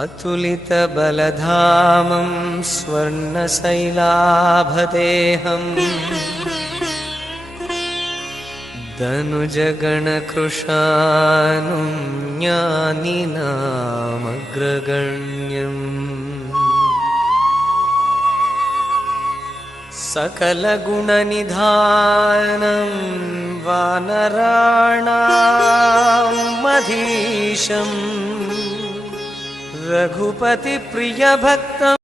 अतुलितबलधामं स्वर्णशैलाभदेहम् दनुजगणकृशानुं ज्ञानिनामग्रगण्यम् सकलगुणनिधानं वानराणामधीशम् रघुपतिप्रियभक्तम्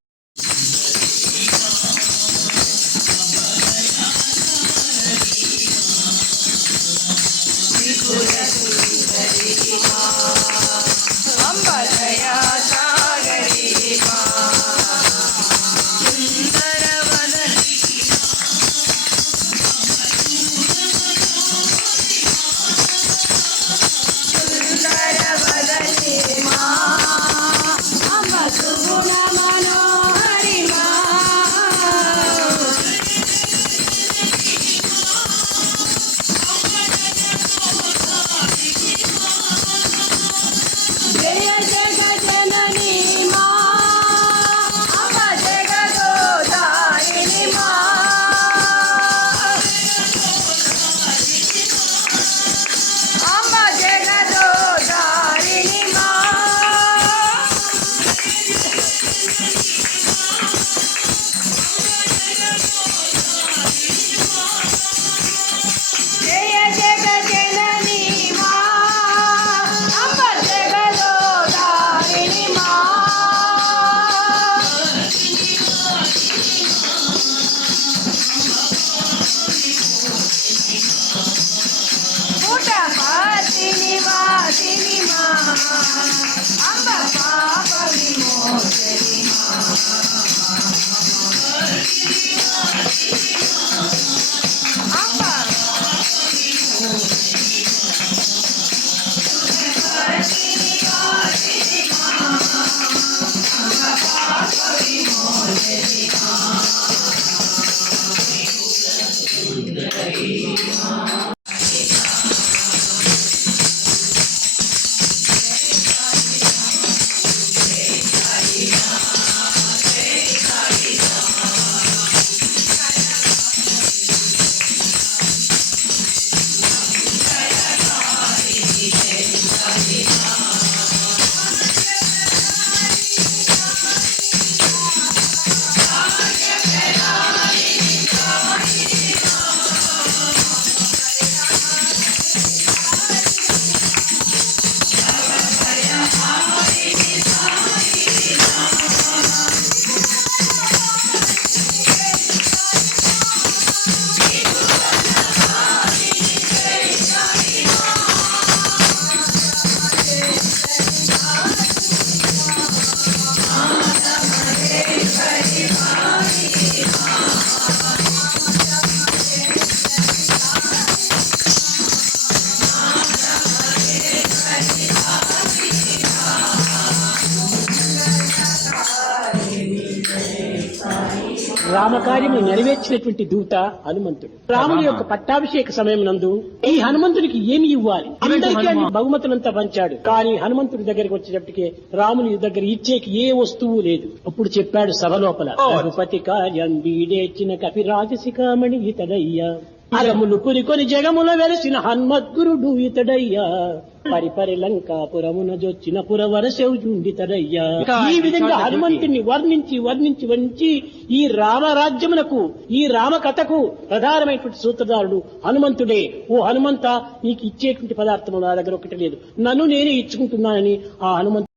రామకార్యము నెరవేర్చినటువంటి దూత హనుమంతుడు. రాముని యొక్క పట్టాభిషేక సమయం నందు ఈ హనుమంతుడికి ఏమి ఇవ్వాలి, అందరికీ అన్ని బహుమతులంతా పంచాడు. కానీ హనుమంతుడి దగ్గరికి వచ్చేటప్పటికే రాముని దగ్గర ఇచ్చేకి ఏ వస్తువు లేదు. అప్పుడు చెప్పాడు సభ లోపల, రఘుపతి కార్యం వీడేచిన కపిరాజశిఖామణి ఇతడయ్యా, అరములు పురికొని జగముల వెలసిన హన్మద్గురుడు ఇతడయ్యా, పరిపరి లంకాపురమున జొచ్చిన పురవరశౌజుండితడయ్యా. ఈ విధంగా హనుమంతుని వర్ణించి ఈ రామరాజ్యమునకు, ఈ రామకథకు ప్రధానమైనటువంటి సూత్రధారుడు హనుమంతుడే. ఓ హనుమంత, నీకు ఇచ్చేటువంటి పదార్థము నా దగ్గర ఒకటి లేదు, నన్ను నేనే ఇచ్చుకుంటున్నానని ఆ హనుమంతు